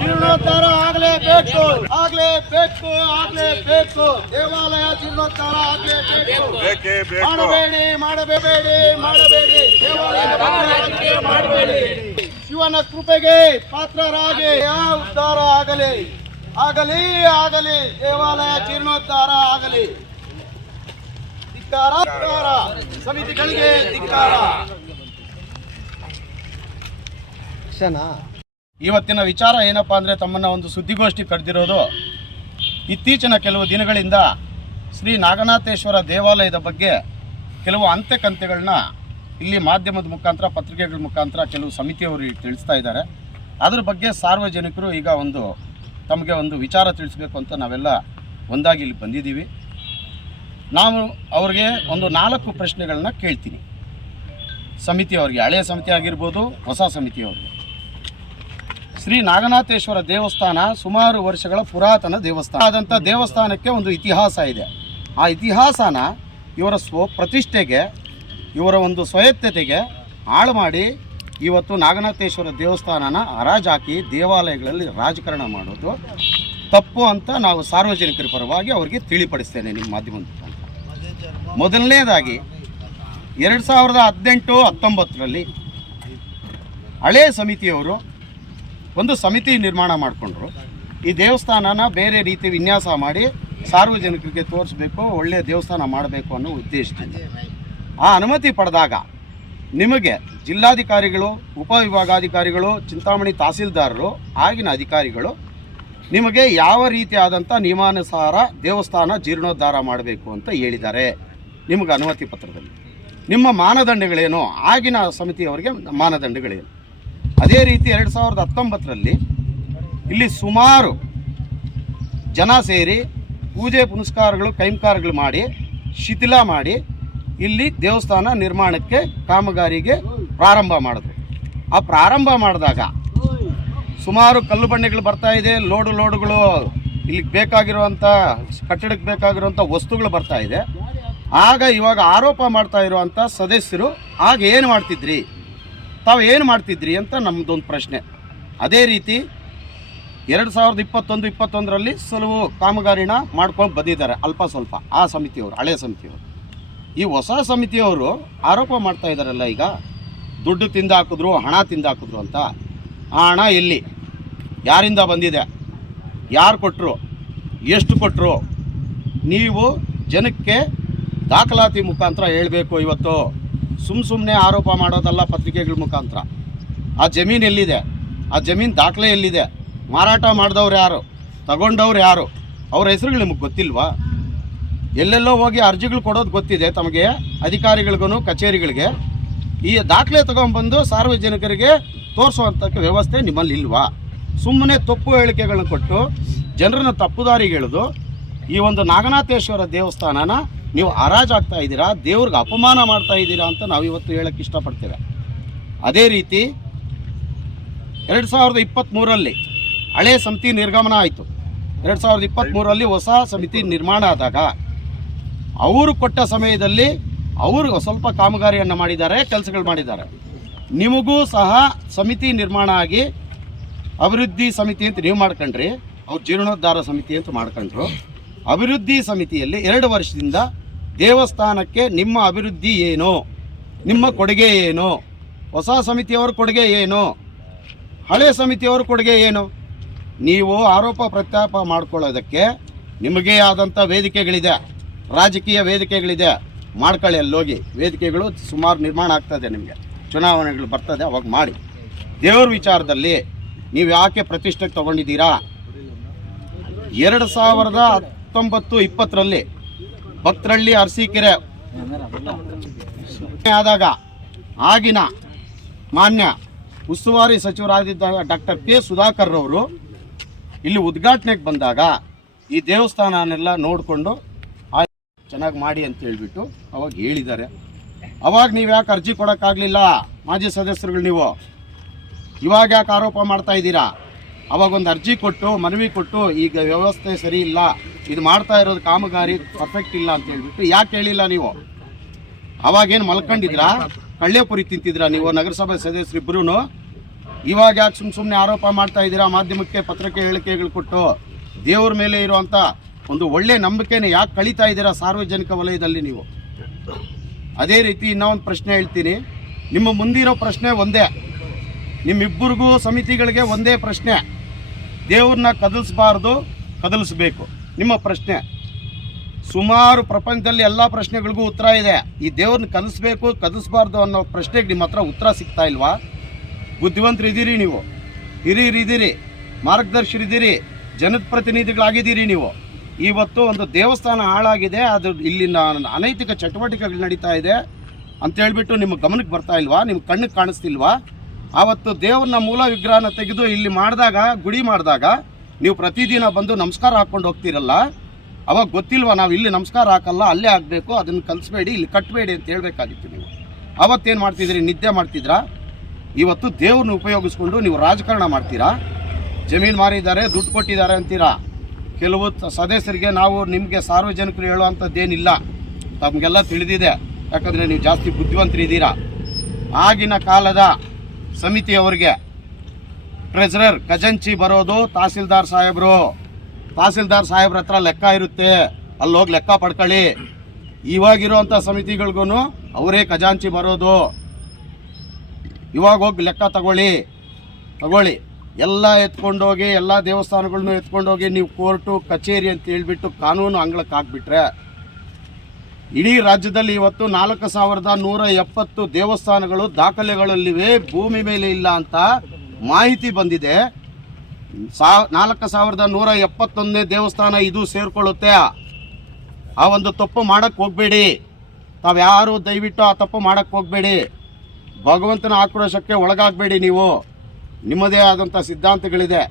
ಜೀರ್ಣೋದ್ಧಾರ ಆಗಲೇಬೇಕು. ದೇವಾಲಯ ಜೀರ್ಣೋದ್ಧಾರ ಆಗಲೇಬೇಕು. ಮಾಡಬೇಡಿ. ಶಿವನ ಕೃಪೆಗೆ ಪಾತ್ರರಾಗಿ ಉದ್ಧಾರ ಆಗಲಿ. ದೇವಾಲಯ ಜೀರ್ಣೋದ್ಧಾರ ಆಗಲಿ. ಧಿಕ್ಕಾರ ಸಮಿತಿಗಳಿಗೆ ಧಿಕ್ಕಾರ. ಇವತ್ತಿನ ವಿಚಾರ ಏನಪ್ಪಾ ಅಂದರೆ, ತಮ್ಮನ್ನ ಒಂದು ಸುದ್ದಿಗೋಷ್ಠಿ ಕರೆದಿರೋದು, ಇತ್ತೀಚಿನ ಕೆಲವು ದಿನಗಳಿಂದ ಶ್ರೀ ನಾಗನಾಥೇಶ್ವರ ದೇವಾಲಯದ ಬಗ್ಗೆ ಕೆಲವು ಅಂತೆಕಂತೆಗಳನ್ನ ಇಲ್ಲಿ ಮಾಧ್ಯಮದ ಮುಖಾಂತರ, ಪತ್ರಿಕೆಗಳ ಮುಖಾಂತರ ಕೆಲವು ಸಮಿತಿಯವರು ತಿಳಿಸ್ತಾ ಇದ್ದಾರೆ. ಅದ್ರ ಬಗ್ಗೆ ಸಾರ್ವಜನಿಕರು ಈಗ ತಮಗೆ ಒಂದು ವಿಚಾರ ತಿಳಿಸ್ಬೇಕು ಅಂತ ನಾವೆಲ್ಲ ಒಂದಾಗಿ ಇಲ್ಲಿ ಬಂದಿದ್ದೀವಿ. ನಾವು ಅವ್ರಿಗೆ ಒಂದು 4 ಪ್ರಶ್ನೆಗಳನ್ನ ಕೇಳ್ತೀನಿ ಸಮಿತಿಯವರಿಗೆ, ಹಳೆಯ ಸಮಿತಿ ಆಗಿರ್ಬೋದು, ಹೊಸ ಸಮಿತಿಯವ್ರಿಗೆ. ಶ್ರೀ ನಾಗನಾಥೇಶ್ವರ ದೇವಸ್ಥಾನ ಸುಮಾರು ವರ್ಷಗಳ ಪುರಾತನ ದೇವಸ್ಥಾನ ಆದಂಥ ದೇವಸ್ಥಾನಕ್ಕೆ ಒಂದು ಇತಿಹಾಸ ಇದೆ. ಆ ಇತಿಹಾಸನ ಇವರ ಪ್ರತಿಷ್ಠೆಗೆ, ಇವರ ಒಂದು ಸ್ವಾಯತ್ತತೆಗೆ ಹಾಳು ಮಾಡಿ ಇವತ್ತು ನಾಗನಾಥೇಶ್ವರ ದೇವಸ್ಥಾನನ ಹರಾಜಾಕಿ ದೇವಾಲಯಗಳಲ್ಲಿ ರಾಜಕಾರಣ ಮಾಡೋದು ತಪ್ಪು ಅಂತ ನಾವು ಸಾರ್ವಜನಿಕರ ಪರವಾಗಿ ಅವರಿಗೆ ತಿಳಿಪಡಿಸ್ತೇನೆ ನಿಮ್ಮ ಮಾಧ್ಯಮದ ಮುಖಾಂತರ. ಮೊದಲನೇದಾಗಿ 2018-19ರಲ್ಲಿ ಹಳೆಯ ಸಮಿತಿಯವರು ಒಂದು ಸಮಿತಿ ನಿರ್ಮಾಣ ಮಾಡಿಕೊಂಡ್ರು. ಈ ದೇವಸ್ಥಾನನ ಬೇರೆ ರೀತಿ ವಿನ್ಯಾಸ ಮಾಡಿ ಸಾರ್ವಜನಿಕರಿಗೆ ತೋರಿಸ್ಬೇಕು, ಒಳ್ಳೆಯ ದೇವಸ್ಥಾನ ಮಾಡಬೇಕು ಅನ್ನೋ ಉದ್ದೇಶದಿಂದ ಆ ಅನುಮತಿ ಪಡೆದಾಗ ನಿಮಗೆ ಜಿಲ್ಲಾಧಿಕಾರಿಗಳು, ಉಪವಿಭಾಗಾಧಿಕಾರಿಗಳು, ಚಿಂತಾಮಣಿ ತಹಸೀಲ್ದಾರರು, ಆಗಿನ ಅಧಿಕಾರಿಗಳು ನಿಮಗೆ ಯಾವ ರೀತಿಯಾದಂಥ ನಿಯಮಾನುಸಾರ ದೇವಸ್ಥಾನ ಜೀರ್ಣೋದ್ಧಾರ ಮಾಡಬೇಕು ಅಂತ ಹೇಳಿದ್ದಾರೆ ನಿಮಗೆ ಅನುಮತಿ ಪತ್ರದಲ್ಲಿ. ನಿಮ್ಮ ಮಾನದಂಡಗಳೇನು, ಆಗಿನ ಸಮಿತಿಯವರಿಗೆ ಮಾನದಂಡಗಳೇನು. ಅದೇ ರೀತಿ 2019ರಲ್ಲಿ ಇಲ್ಲಿ ಸುಮಾರು ಜನ ಸೇರಿ ಪೂಜೆ ಪುನಸ್ಕಾರಗಳು, ಕೈಂಕಾರಗಳು ಮಾಡಿ ಶಿಥಿಲ ಮಾಡಿ ಇಲ್ಲಿ ದೇವಸ್ಥಾನ ನಿರ್ಮಾಣಕ್ಕೆ ಕಾಮಗಾರಿಗೆ ಪ್ರಾರಂಭ ಮಾಡಿದ್ರು. ಆ ಪ್ರಾರಂಭ ಮಾಡಿದಾಗ ಸುಮಾರು ಕಲ್ಲು ಬಂಡೆಗಳು ಬರ್ತಾ ಇದೆ, ಲೋಡುಗಳು ಇಲ್ಲಿಗೆ ಬೇಕಾಗಿರುವಂಥ ಕಟ್ಟಡಕ್ಕೆ ಬೇಕಾಗಿರುವಂಥ ವಸ್ತುಗಳು ಬರ್ತಾ ಇದೆ. ಆಗ ಇವಾಗ ಆರೋಪ ಮಾಡ್ತಾ ಇರುವಂಥ ಸದಸ್ಯರು ಆಗ ಏನು ಮಾಡ್ತಿದ್ರಿ, ತಾವು ಏನು ಮಾಡ್ತಿದ್ರಿ ಅಂತ ನಮ್ಮದೊಂದು ಪ್ರಶ್ನೆ. ಅದೇ ರೀತಿ 2021-21ರಲ್ಲಿ ಕೆಲವು ಕಾಮಗಾರಿನ ಮಾಡ್ಕೊಂಡು ಬಂದಿದ್ದಾರೆ ಅಲ್ಪ ಸ್ವಲ್ಪ ಆ ಸಮಿತಿಯವರು, ಹಳೆಯ ಸಮಿತಿಯವರು. ಈ ಹೊಸ ಸಮಿತಿಯವರು ಆರೋಪ ಮಾಡ್ತಾ ಇದ್ದಾರಲ್ಲ, ಈಗ ದುಡ್ಡು ತಿಂದಾಕಿದ್ರು, ಹಣ ತಿಂದಾಕಿದ್ರು ಅಂತ. ಆ ಹಣ ಎಲ್ಲಿ, ಯಾರಿಂದ ಬಂದಿದೆ, ಯಾರು ಕೊಟ್ಟರು, ಎಷ್ಟು ಕೊಟ್ಟರು, ನೀವು ಜನಕ್ಕೆ ದಾಖಲಾತಿ ಮುಖಾಂತರ ಹೇಳಬೇಕು. ಇವತ್ತು ಸುಮ್ಮನೆ ಆರೋಪ ಮಾಡೋದಲ್ಲ ಪತ್ರಿಕೆಗಳ ಮುಖಾಂತರ. ಆ ಜಮೀನು ಎಲ್ಲಿದೆ, ಆ ಜಮೀನು ದಾಖಲೆ ಎಲ್ಲಿದೆ, ಮಾರಾಟ ಮಾಡಿದವ್ರು ಯಾರು, ತಗೊಂಡವ್ರು ಯಾರು, ಅವ್ರ ಹೆಸರುಗಳು ನಿಮಗೆ ಗೊತ್ತಿಲ್ವಾ? ಎಲ್ಲೆಲ್ಲೋ ಹೋಗಿ ಅರ್ಜಿಗಳು ಕೊಡೋದು ಗೊತ್ತಿದೆ ತಮಗೆ, ಅಧಿಕಾರಿಗಳಿಗೂ ಕಚೇರಿಗಳಿಗೆ. ಈ ದಾಖಲೆ ತೊಗೊಂಡ್ಬಂದು ಸಾರ್ವಜನಿಕರಿಗೆ ತೋರಿಸುವಂಥ ವ್ಯವಸ್ಥೆ ನಿಮ್ಮಲ್ಲಿ ಇಲ್ವಾ? ಸುಮ್ಮನೆ ತಪ್ಪು ಹೇಳಿಕೆಗಳನ್ನ ಕೊಟ್ಟು ಜನರನ್ನು ತಪ್ಪುದಾರಿಗೆ ಎಳೆದು ಈ ಒಂದು ನಾಗನಾಥೇಶ್ವರ ದೇವಸ್ಥಾನನ ನೀವು ಹರಾಜಾಗ್ತಾ ಇದ್ದೀರಾ, ದೇವ್ರಿಗೆ ಅಪಮಾನ ಮಾಡ್ತಾ ಇದ್ದೀರಾ ಅಂತ ನಾವು ಇವತ್ತು ಹೇಳಕ್ಕೆ ಇಷ್ಟಪಡ್ತೇವೆ. ಅದೇ ರೀತಿ 2023ರಲ್ಲಿ ಹಳೆಯ ಸಮಿತಿ ನಿರ್ಗಮನ ಆಯಿತು. 2023ರಲ್ಲಿ ಹೊಸ ಸಮಿತಿ ನಿರ್ಮಾಣ ಆದಾಗ ಅವರು ಕೊಟ್ಟ ಸಮಯದಲ್ಲಿ ಅವರು ಸ್ವಲ್ಪ ಕಾಮಗಾರಿಯನ್ನು ಮಾಡಿದ್ದಾರೆ, ಕೆಲಸಗಳು ಮಾಡಿದ್ದಾರೆ. ನಿಮಗೂ ಸಹ ಸಮಿತಿ ನಿರ್ಮಾಣ ಆಗಿ ಅಭಿವೃದ್ಧಿ ಸಮಿತಿ ಅಂತ ನೀವು ಮಾಡ್ಕೊಂಡ್ರಿ, ಅವ್ರು ಜೀರ್ಣೋದ್ಧಾರ ಸಮಿತಿ ಅಂತ ಮಾಡ್ಕೊಂಡ್ರು. ಅಭಿವೃದ್ಧಿ ಸಮಿತಿಯಲ್ಲಿ 2 ವರ್ಷದಿಂದ ದೇವಸ್ಥಾನಕ್ಕೆ ನಿಮ್ಮ ಅಭಿವೃದ್ಧಿ ಏನು, ನಿಮ್ಮ ಕೊಡುಗೆ ಏನು, ಹೊಸ ಸಮಿತಿಯವರ ಕೊಡುಗೆ ಏನು, ಹಳೆಯ ಸಮಿತಿಯವರ ಕೊಡುಗೆ ಏನು? ನೀವು ಆರೋಪ ಪ್ರತ್ಯಾಪ ಮಾಡ್ಕೊಳ್ಳೋದಕ್ಕೆ ನಿಮಗೇ ಆದಂಥ ವೇದಿಕೆಗಳಿದೆ, ರಾಜಕೀಯ ವೇದಿಕೆಗಳಿದೆ, ಮಾಡ್ಕೊಳ್ಳಿ. ಅಲ್ಲೋಗಿ ವೇದಿಕೆಗಳು ಸುಮಾರು ನಿರ್ಮಾಣ ಆಗ್ತದೆ, ನಿಮಗೆ ಚುನಾವಣೆಗಳು ಬರ್ತದೆ, ಅವಾಗ ಮಾಡಿ. ದೇವ್ರ ವಿಚಾರದಲ್ಲಿ ನೀವು ಯಾಕೆ ಪ್ರತಿಷ್ಠೆಗೆ ತೊಗೊಂಡಿದ್ದೀರಾ? 2019-20ರಲ್ಲಿ ಭಕ್ತರಳ್ಳಿ ಅರಸೀಕೆರೆ ಆದಾಗ ಆಗಿನ ಮಾನ್ಯ ಉಸ್ತುವಾರಿ ಸಚಿವರಾಗಿದ್ದ ಡಾಕ್ಟರ್ ಕೆ ಸುಧಾಕರ್ ರವರು ಇಲ್ಲಿ ಉದ್ಘಾಟನೆಗೆ ಬಂದಾಗ ಈ ದೇವಸ್ಥಾನನೆಲ್ಲ ನೋಡಿಕೊಂಡು ಚೆನ್ನಾಗಿ ಮಾಡಿ ಅಂತ ಹೇಳಿಬಿಟ್ಟು ಅವಾಗ ಹೇಳಿದ್ದಾರೆ. ಅವಾಗ ನೀವು ಯಾಕೆ ಅರ್ಜಿ ಕೊಡೋಕ್ಕಾಗಲಿಲ್ಲ ಮಾಜಿ ಸದಸ್ಯರುಗಳು? ನೀವು ಇವಾಗ ಯಾಕೆ ಆರೋಪ ಮಾಡ್ತಾ ಇದ್ದೀರಾ? ಅವಾಗ ಒಂದು ಅರ್ಜಿ ಕೊಟ್ಟು ಮನವಿ ಕೊಟ್ಟು ಈಗ ವ್ಯವಸ್ಥೆ ಸರಿ ಇಲ್ಲ, ಇದು ಮಾಡ್ತಾ ಇರೋದು ಕಾಮಗಾರಿ ಪರ್ಫೆಕ್ಟ್ ಇಲ್ಲ ಅಂತ ಹೇಳ್ಬಿಟ್ಟು ಯಾಕೆ ಹೇಳಿಲ್ಲ ನೀವು? ಅವಾಗೇನು ಮಲ್ಕೊಂಡಿದ್ರಾ? ಕಳ್ಳೆಪುರಿ ತಿಂತಿದ್ದೀರಾ ನೀವು ನಗರಸಭೆ ಸದಸ್ಯರಿಬ್ಬರೂ? ಇವಾಗ ಯಾಕೆ ಸುಮ್ಮನೆ ಆರೋಪ ಮಾಡ್ತಾ ಇದ್ದೀರಾ? ಮಾಧ್ಯಮಕ್ಕೆ ಪತ್ರಕ್ಕೆ ಹೇಳಿಕೆಗಳು ಕೊಟ್ಟು ದೇವ್ರ ಮೇಲೆ ಇರುವಂಥ ಒಂದು ಒಳ್ಳೆ ನಂಬಿಕೆನ ಯಾಕೆ ಕಳೀತಾ ಇದ್ದೀರಾ ಸಾರ್ವಜನಿಕ ವಲಯದಲ್ಲಿ ನೀವು? ಅದೇ ರೀತಿ ಇನ್ನೊಂದು ಪ್ರಶ್ನೆ ಹೇಳ್ತೀನಿ. ನಿಮ್ಮ ಮುಂದಿರೋ ಪ್ರಶ್ನೆ ಒಂದೇ, ನಿಮ್ಮಿಬ್ಬರಿಗೂ ಸಮಿತಿಗಳಿಗೆ ಒಂದೇ ಪ್ರಶ್ನೆ. ದೇವ್ರನ್ನ ಕದಲಿಸಬಾರ್ದು, ಕದಲಿಸ್ಬೇಕು. ನಿಮ್ಮ ಪ್ರಶ್ನೆ ಸುಮಾರು ಪ್ರಪಂಚದಲ್ಲಿ ಎಲ್ಲ ಪ್ರಶ್ನೆಗಳಿಗೂ ಉತ್ತರ ಇದೆ. ಈ ದೇವ್ರನ್ನ ಕದಲಿಸ್ಬೇಕು ಕದಲಿಸ್ಬಾರ್ದು ಅನ್ನೋ ಪ್ರಶ್ನೆಗೆ ನಿಮ್ಮ ಹತ್ರ ಉತ್ತರ ಸಿಗ್ತಾ ಇಲ್ವಾ? ಬುದ್ಧಿವಂತರಿದ್ದೀರಿ ನೀವು, ಹಿರಿಯರಿದ್ದೀರಿ, ಮಾರ್ಗದರ್ಶರಿದ್ದೀರಿ, ಜನಪ್ರತಿನಿಧಿಗಳಾಗಿದ್ದೀರಿ ನೀವು. ಇವತ್ತು ಒಂದು ದೇವಸ್ಥಾನ ಹಾಳಾಗಿದೆ, ಅದು ಇಲ್ಲಿನ ಅನೈತಿಕ ಚಟುವಟಿಕೆಗಳು ನಡೀತಾ ಇದೆ ಅಂತ ಹೇಳ್ಬಿಟ್ಟು ನಿಮ್ಮ ಗಮನಕ್ಕೆ ಬರ್ತಾ ಇಲ್ವಾ? ನಿಮ್ಮ ಕಣ್ಣಿಗೆ ಕಾಣಿಸ್ತಿಲ್ವಾ? ಆವತ್ತು ದೇವ್ರನ್ನ ಮೂಲ ವಿಗ್ರಹನ ತೆಗೆದು ಇಲ್ಲಿ ಮಾಡಿದಾಗ, ಗುಡಿ ಮಾಡಿದಾಗ ನೀವು ಪ್ರತಿದಿನ ಬಂದು ನಮಸ್ಕಾರ ಹಾಕ್ಕೊಂಡು ಹೋಗ್ತೀರಲ್ಲ, ಅವಾಗ ಗೊತ್ತಿಲ್ವಾ ನಾವು ಇಲ್ಲಿ ನಮಸ್ಕಾರ ಹಾಕಲ್ಲ, ಅಲ್ಲೇ ಆಗಬೇಕು, ಅದನ್ನು ಕಲಿಸ್ಬೇಡಿ, ಇಲ್ಲಿ ಕಟ್ಟಬೇಡಿ ಅಂತ ಹೇಳಬೇಕಾಗಿತ್ತು ನೀವು. ಅವತ್ತೇನು ಮಾಡ್ತಿದ್ದೀರಿ? ನಿದ್ದೆ ಮಾಡ್ತಿದ್ರಾ? ಇವತ್ತು ದೇವ್ರನ್ನ ಉಪಯೋಗಿಸ್ಕೊಂಡು ನೀವು ರಾಜಕಾರಣ ಮಾಡ್ತೀರಾ. ಜಮೀನು ಮಾರಿದ್ದಾರೆ, ದುಡ್ಡು ಕೊಟ್ಟಿದ್ದಾರೆ ಅಂತೀರಾ. ಕೆಲವು ಸದಸ್ಯರಿಗೆ ನಾವು ನಿಮಗೆ ಸಾರ್ವಜನಿಕರು ಹೇಳುವಂಥದ್ದೇನಿಲ್ಲ, ತಮಗೆಲ್ಲ ತಿಳಿದಿದೆ, ಯಾಕಂದರೆ ನೀವು ಜಾಸ್ತಿ ಬುದ್ಧಿವಂತರಿದ್ದೀರಾ. ಆಗಿನ ಕಾಲದ ಸಮಿತಿಯವರಿಗೆ ಟ್ರೆಜರರ್ ಖಜಂಚಿ ಬರೋದು ತಹಸೀಲ್ದಾರ್ ಸಾಹೇಬರು. ತಹಸೀಲ್ದಾರ್ ಸಾಹೇಬ್ರ ಹತ್ರ ಲೆಕ್ಕ ಇರುತ್ತೆ, ಅಲ್ಲಿ ಹೋಗಿ ಲೆಕ್ಕ ಪಡ್ಕೊಳ್ಳಿ. ಇವಾಗಿರುವಂಥ ಸಮಿತಿಗಳಿಗೂ ಅವರೇ ಖಜಾಂಚಿ ಬರೋದು. ಇವಾಗ ಹೋಗಿ ಲೆಕ್ಕ ತಗೊಳ್ಳಿ. ಎಲ್ಲ ಎತ್ಕೊಂಡೋಗಿ ಎಲ್ಲ ದೇವಸ್ಥಾನಗಳನ್ನೂ ಎತ್ಕೊಂಡೋಗಿ ನೀವು ಕೋರ್ಟು ಕಚೇರಿ ಅಂತ ಹೇಳ್ಬಿಟ್ಟು ಕಾನೂನು ಅಂಗಳಕ್ಕೆ ಹಾಕ್ಬಿಟ್ರೆ ಇಡೀ ರಾಜ್ಯದಲ್ಲಿ ಇವತ್ತು 4170 ದೇವಸ್ಥಾನಗಳು ದಾಖಲೆಗಳಲ್ಲಿವೆ, ಭೂಮಿ ಮೇಲೆ ಇಲ್ಲ ಅಂತ ಮಾಹಿತಿ ಬಂದಿದೆ. 4171ನೇ ದೇವಸ್ಥಾನ ಇದು ಸೇರ್ಕೊಳ್ಳುತ್ತೆ. ಆ ಒಂದು ತಪ್ಪು ಮಾಡಕ್ಕೆ ಹೋಗಬೇಡಿ. ತಾವ್ಯಾರು ದಯವಿಟ್ಟು ಆ ತಪ್ಪು ಮಾಡಕ್ಕೆ ಹೋಗಬೇಡಿ. ಭಗವಂತನ ಆಕ್ರೋಶಕ್ಕೆ ಒಳಗಾಗಬೇಡಿ. ನೀವು ನಿಮ್ಮದೇ ಆದಂಥ ಸಿದ್ಧಾಂತಗಳಿದೆ.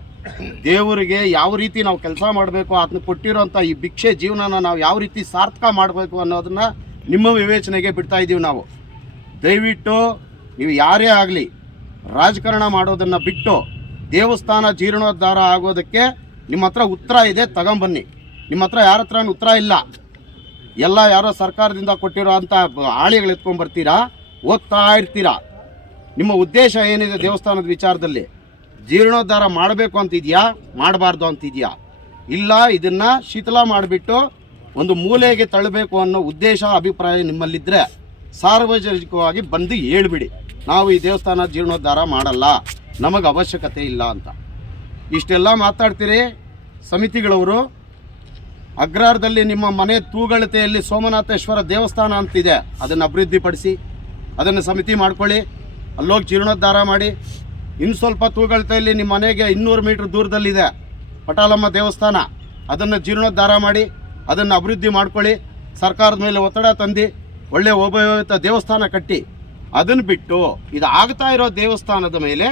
ದೇವರಿಗೆ ಯಾವ ರೀತಿ ನಾವು ಕೆಲಸ ಮಾಡಬೇಕು, ಅದನ್ನ ಕೊಟ್ಟಿರೋಂಥ ಈ ಭಿಕ್ಷೆ ಜೀವನನ ನಾವು ಯಾವ ರೀತಿ ಸಾರ್ಥಕ ಮಾಡಬೇಕು ಅನ್ನೋದನ್ನು ನಿಮ್ಮ ವಿವೇಚನೆಗೆ ಬಿಡ್ತಾ ಇದ್ದೀವಿ ನಾವು. ದಯವಿಟ್ಟು ನೀವು ಯಾರೇ ಆಗಲಿ ರಾಜಕಾರಣ ಮಾಡೋದನ್ನು ಬಿಟ್ಟು ದೇವಸ್ಥಾನ ಜೀರ್ಣೋದ್ಧಾರ ಆಗೋದಕ್ಕೆ ನಿಮ್ಮ ಹತ್ರ ಉತ್ತರ ಇದೆ, ತಗೊಂಬನ್ನಿ. ನಿಮ್ಮ ಹತ್ರ ಯಾರ ಹತ್ರ ಉತ್ತರ ಇಲ್ಲ. ಎಲ್ಲ ಯಾರೋ ಸರ್ಕಾರದಿಂದ ಕೊಟ್ಟಿರೋ ಅಂಥ ಆಳಿಗಳು ಎತ್ಕೊಂಡ್ಬರ್ತೀರಾ, ಓದ್ತಾ ಇರ್ತೀರಾ. ನಿಮ್ಮ ಉದ್ದೇಶ ಏನಿದೆ ದೇವಸ್ಥಾನದ ವಿಚಾರದಲ್ಲಿ? ಜೀರ್ಣೋದ್ಧಾರ ಮಾಡಬೇಕು ಅಂತಿದೆಯಾ, ಮಾಡಬಾರ್ದು ಅಂತಿದೆಯಾ? ಇಲ್ಲ, ಇದನ್ನು ಶಿಥಿಲ ಮಾಡಿಬಿಟ್ಟು ಒಂದು ಮೂಲೆಗೆ ತಳ್ಳಬೇಕು ಅನ್ನೋ ಉದ್ದೇಶ ಅಭಿಪ್ರಾಯ ನಿಮ್ಮಲ್ಲಿದ್ದರೆ ಸಾರ್ವಜನಿಕವಾಗಿ ಬಂದು ಹೇಳ್ಬಿಡಿ, ನಾವು ಈ ದೇವಸ್ಥಾನ ಜೀರ್ಣೋದ್ಧಾರ ಮಾಡಲ್ಲ, ನಮಗೆ ಅವಶ್ಯಕತೆ ಇಲ್ಲ ಅಂತ. ಇಷ್ಟೆಲ್ಲ ಮಾತಾಡ್ತೀರಿ ಸಮಿತಿಗಳವರು. ಅಗ್ರಹಾರದಲ್ಲಿ ನಿಮ್ಮ ಮನೆ ತೂಗಳತೆಯಲ್ಲಿ ಸೋಮನಾಥೇಶ್ವರ ದೇವಸ್ಥಾನ ಅಂತಿದೆ, ಅದನ್ನು ಅಭಿವೃದ್ಧಿಪಡಿಸಿ, ಅದನ್ನು ಸಮಿತಿ ಮಾಡ್ಕೊಳ್ಳಿ, ಅಲ್ಲೋಗಿ ಜೀರ್ಣೋದ್ಧಾರ ಮಾಡಿ. ಇನ್ನು ಸ್ವಲ್ಪ ತೂಗಳತೆಯಲ್ಲಿ ನಿಮ್ಮ ಮನೆಗೆ 200 ಮೀಟ್ರ್ ದೂರದಲ್ಲಿದೆ ಪಟಾಲಮ್ಮ ದೇವಸ್ಥಾನ, ಅದನ್ನು ಜೀರ್ಣೋದ್ಧಾರ ಮಾಡಿ, ಅದನ್ನು ಅಭಿವೃದ್ಧಿ ಮಾಡ್ಕೊಳ್ಳಿ. ಸರ್ಕಾರದ ಮೇಲೆ ಒತ್ತಡ ತಂದು ಒಳ್ಳೆ ಉಪಯುಕ್ತ ದೇವಸ್ಥಾನ ಕಟ್ಟಿ. ಅದನ್ನು ಬಿಟ್ಟು ಇದು ಆಗ್ತಾ ಇರೋ ದೇವಸ್ಥಾನದ ಮೇಲೆ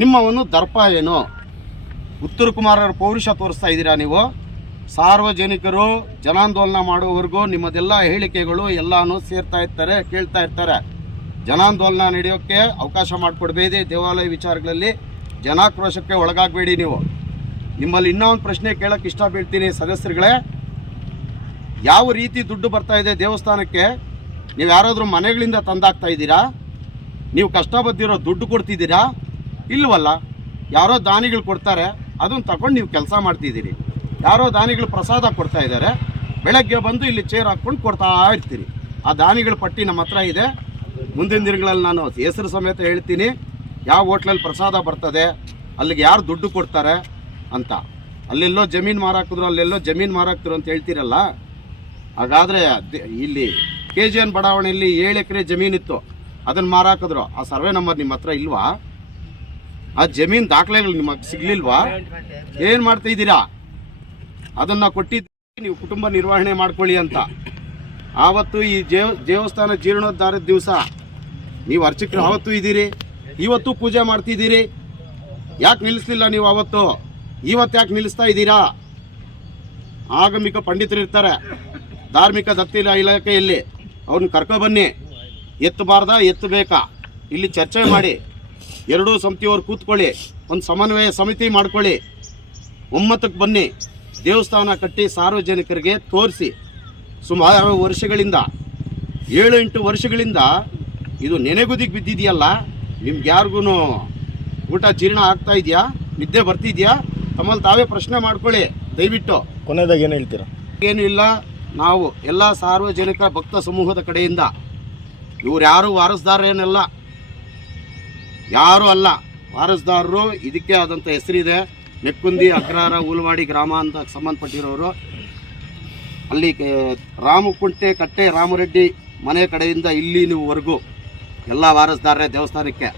ನಿಮ್ಮ ಒಂದು ದರ್ಪ ಏನು? ಉತ್ತರ ಕುಮಾರರ ಪೌರುಷ ತೋರಿಸ್ತಾ ಇದ್ದೀರಾ ನೀವು. ಸಾರ್ವಜನಿಕರು ಜನಾಂದೋಲನ ಮಾಡುವವರೆಗೂ ನಿಮ್ಮದೆಲ್ಲ ಹೇಳಿಕೆಗಳು ಎಲ್ಲನೂ ಸೇರ್ತಾ ಇರ್ತಾರೆ, ಕೇಳ್ತಾ ಇರ್ತಾರೆ. ಜನಾಂದೋಲನ ನಡೆಯೋಕ್ಕೆ ಅವಕಾಶ ಮಾಡಿಕೊಡ್ಬೇಡಿ. ದೇವಾಲಯ ವಿಚಾರಗಳಲ್ಲಿ ಜನಾಕ್ರೋಶಕ್ಕೆ ಒಳಗಾಗಬೇಡಿ ನೀವು. ನಿಮ್ಮಲ್ಲಿ ಇನ್ನೊಂದು ಪ್ರಶ್ನೆ ಕೇಳೋಕ್ಕೆ ಇಷ್ಟ ಬೀಳ್ತೀನಿ ಸದಸ್ಯರುಗಳೇ. ಯಾವ ರೀತಿ ದುಡ್ಡು ಬರ್ತಾ ಇದೆ ದೇವಸ್ಥಾನಕ್ಕೆ? ನೀವು ಯಾರಾದರೂ ಮನೆಗಳಿಂದ ತಂದಾಗ್ತಾ ಇದ್ದೀರಾ? ನೀವು ಕಷ್ಟ ಬಂದಿರೋ ದುಡ್ಡು ಕೊಡ್ತಿದ್ದೀರಾ? ಇಲ್ವಲ್ಲ. ಯಾರೋ ದಾನಿಗಳು ಕೊಡ್ತಾರೆ, ಅದನ್ನು ತಗೊಂಡು ನೀವು ಕೆಲಸ ಮಾಡ್ತಿದ್ದೀರಿ. ಯಾರೋ ದಾನಿಗಳು ಪ್ರಸಾದ ಕೊಡ್ತಾ ಇದ್ದಾರೆ, ಬೆಳಗ್ಗೆ ಬಂದು ಇಲ್ಲಿ ಚೇರ್ ಹಾಕ್ಕೊಂಡು ಕೊಡ್ತಾ ಇರ್ತೀರಿ. ಆ ದಾನಿಗಳ ಪಟ್ಟಿ ನಮ್ಮ ಹತ್ರ ಇದೆ. ಮುಂದಿನ ದಿನಗಳಲ್ಲಿ ನಾನು ಹೆಸರು ಸಮೇತ ಹೇಳ್ತೀನಿ, ಯಾವ ಹೋಟ್ಲಲ್ಲಿ ಪ್ರಸಾದ ಬರ್ತದೆ, ಅಲ್ಲಿಗೆ ಯಾರು ದುಡ್ಡು ಕೊಡ್ತಾರೆ ಅಂತ. ಅಲ್ಲೆಲ್ಲೋ ಜಮೀನು ಮಾರಾಕಿದ್ರು, ಅಲ್ಲೆಲ್ಲೋ ಜಮೀನು ಮಾರಾಕ್ತಿರು ಅಂತ ಹೇಳ್ತೀರಲ್ಲ. ಹಾಗಾದರೆ ಇಲ್ಲಿ KGN ಬಡಾವಣೆಯಲ್ಲಿ 7 ಎಕರೆ ಜಮೀನಿತ್ತು, ಅದನ್ನು ಮಾರಾಕಿದ್ರು. ಆ ಸರ್ವೆ ನಂಬರ್ ನಿಮ್ಮ ಹತ್ರ ಇಲ್ವಾ? ಆ ಜಮೀನು ದಾಖಲೆಗಳು ನಿಮಗೆ ಸಿಗಲಿಲ್ವಾ? ಏನು ಮಾಡ್ತಾಯಿದ್ದೀರಾ? ಅದನ್ನು ಕೊಟ್ಟಿದ್ದೀರಿ ನೀವು ಕುಟುಂಬ ನಿರ್ವಹಣೆ ಮಾಡ್ಕೊಳ್ಳಿ ಅಂತ. ಆವತ್ತು ಈ ದೇವಸ್ಥಾನ ಜೀರ್ಣೋದ್ಧಾರದ ದಿವಸ ನೀವು ಅರ್ಚಕರು ಆವತ್ತು ಇದ್ದೀರಿ, ಇವತ್ತು ಪೂಜೆ ಮಾಡ್ತಿದ್ದೀರಿ. ಯಾಕೆ ನಿಲ್ಲಿಸಲಿಲ್ಲ ನೀವು ಅವತ್ತು? ಇವತ್ತು ಯಾಕೆ ನಿಲ್ಲಿಸ್ತಾ ಇದ್ದೀರಾ? ಆಗಮಿಕ ಪಂಡಿತರು ಇರ್ತಾರೆ ಧಾರ್ಮಿಕ ದತ್ತಿ ಇಲಾಖೆಯಲ್ಲಿ, ಅವ್ರನ್ನ ಕರ್ಕೊಬನ್ನಿ. ಎತ್ತಬಾರ್ದಾ ಎತ್ತಬೇಕಾ ಇಲ್ಲಿ ಚರ್ಚೆ ಮಾಡಿ. ಎರಡೂ ಸಮಿತಿಯವರು ಕೂತ್ಕೊಳ್ಳಿ, ಒಂದು ಸಮನ್ವಯ ಸಮಿತಿ ಮಾಡ್ಕೊಳ್ಳಿ, ಒಮ್ಮತಕ್ಕೆ ಬನ್ನಿ. ದೇವಸ್ಥಾನ ಕಟ್ಟಿ ಸಾರ್ವಜನಿಕರಿಗೆ ತೋರಿಸಿ. ಸುಮಾರು ವರ್ಷಗಳಿಂದ 7-8 ವರ್ಷಗಳಿಂದ ಇದು ನೆನೆಗುದಿಗೆ ಬಿದ್ದಿದೆಯಲ್ಲ, ನಿಮ್ಗೆ ಯಾರಿಗೂ ಊಟ ಜೀರ್ಣ ಆಗ್ತಾ ಇದೆಯಾ, ನಿದ್ದೆ ಬರ್ತಿದ್ಯಾ, ತಮ್ಮಲ್ಲಿ ತಾವೇ ಪ್ರಶ್ನೆ ಮಾಡ್ಕೊಳ್ಳಿ ದಯವಿಟ್ಟು. ಕೊನೆಯದಾಗ ಏನು ಹೇಳ್ತೀರಾ? ಏನೂ ಇಲ್ಲ, ನಾವು ಎಲ್ಲ ಸಾರ್ವಜನಿಕ ಭಕ್ತ ಸಮೂಹದ ಕಡೆಯಿಂದ, ಇವ್ರು ಯಾರು ವಾರಸ್ದಾರೇನಲ್ಲ, ಯಾರೂ ಅಲ್ಲ ವಾರಸ್ದಾರರು. ಇದಕ್ಕೆ ಆದಂಥ ಹೆಸರಿದೆ, ನೆಕ್ಕುಂದಿ ಅಗ್ರಹಾರ ಉಲ್ವಾಡಿ ಗ್ರಾಮ ಅಂತ ಸಂಬಂಧಪಟ್ಟಿರೋರು. ಅಲ್ಲಿ ರಾಮಕುಂಟೆ ಕಟ್ಟೆ ರಾಮರೆಡ್ಡಿ ಮನೆ ಕಡೆಯಿಂದ ಇಲ್ಲಿ ನೀವುವರೆಗೂ ಎಲ್ಲ ವಾರಸ್ದಾರರೇ ದೇವಸ್ಥಾನಕ್ಕೆ.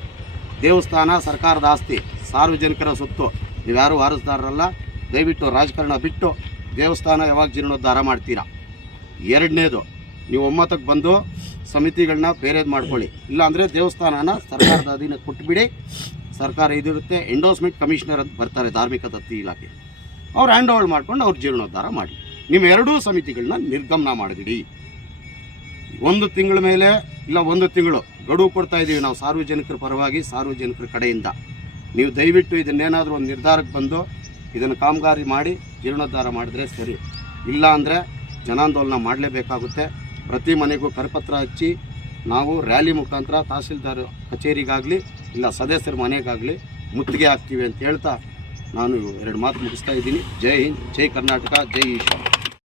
ದೇವಸ್ಥಾನ ಸರ್ಕಾರದ ಆಸ್ತಿ, ಸಾರ್ವಜನಿಕರ ಸೊತ್ತು. ನೀವ್ಯಾರು ವಾರಸ್ದಾರರಲ್ಲ. ದಯವಿಟ್ಟು ರಾಜಕಾರಣ ಬಿಟ್ಟು ದೇವಸ್ಥಾನ ಯಾವಾಗ ಜೀರ್ಣೋದ್ಧಾರ ಮಾಡ್ತೀರಾ. ಎರಡನೇದು, ನೀವು ಒಮ್ಮತಕ್ಕೆ ಬಂದು ಸಮಿತಿಗಳನ್ನ ಬೇರೆದು ಮಾಡ್ಕೊಳ್ಳಿ. ಇಲ್ಲಾಂದರೆ ದೇವಸ್ಥಾನನ ಸರ್ಕಾರದ ಅಧೀನಕ್ಕೆ ಕೊಟ್ಟುಬಿಡಿ. ಸರ್ಕಾರ ಇದಿರುತ್ತೆ, ಎಂಡೋಸ್ಮೆಂಟ್ ಕಮಿಷನರ್ ಅಂತ ಬರ್ತಾರೆ ಧಾರ್ಮಿಕ ದತ್ತಿ ಇಲಾಖೆ, ಅವ್ರು ಹ್ಯಾಂಡ್ ಓವರ್ ಮಾಡ್ಕೊಂಡು ಅವ್ರು ಜೀರ್ಣೋದ್ಧಾರ ಮಾಡಿ. ನಿಮ್ಮ ಎರಡೂ ಸಮಿತಿಗಳನ್ನ ನಿರ್ಗಮನ ಮಾಡಿಬಿಡಿ. 1 ತಿಂಗಳ ಮೇಲೆ ಇಲ್ಲ 1 ತಿಂಗಳು ಗಡುವು ಕೊಡ್ತಾ ಇದ್ದೀವಿ ನಾವು ಸಾರ್ವಜನಿಕರ ಪರವಾಗಿ, ಸಾರ್ವಜನಿಕರ ಕಡೆಯಿಂದ. ನೀವು ದಯವಿಟ್ಟು ಇದನ್ನೇನಾದರೂ ಒಂದು ನಿರ್ಧಾರಕ್ಕೆ ಬಂದು ಇದನ್ನು ಕಾಮಗಾರಿ ಮಾಡಿ ಜೀರ್ಣೋದ್ಧಾರ ಮಾಡಿದ್ರೆ ಸರಿ. ಇಲ್ಲ ಅಂದರೆ ಜನಾಂದೋಲನ ಮಾಡಲೇಬೇಕಾಗುತ್ತೆ. ಪ್ರತಿ ಮನೆಗೂ ಕರಪತ್ರ ಹಚ್ಚಿ ನಾವು ರ್ಯಾಲಿ ಮುಖಾಂತರ ತಹಸೀಲ್ದಾರ್ ಕಚೇರಿಗಾಗಲಿ ಇಲ್ಲ ಸದಸ್ಯರ ಮನೆಗಾಗಲಿ ಮುತ್ತಿಗೆ ಹಾಕ್ತೀವಿ ಅಂತ ಹೇಳ್ತಾ ನಾನು 2 ಮಾತು ಮುಗಿಸ್ತಾ ಇದ್ದೀನಿ. ಜೈ ಹಿಂದ್, ಜೈ ಕರ್ನಾಟಕ, ಜೈ ಈಶ್ವರ.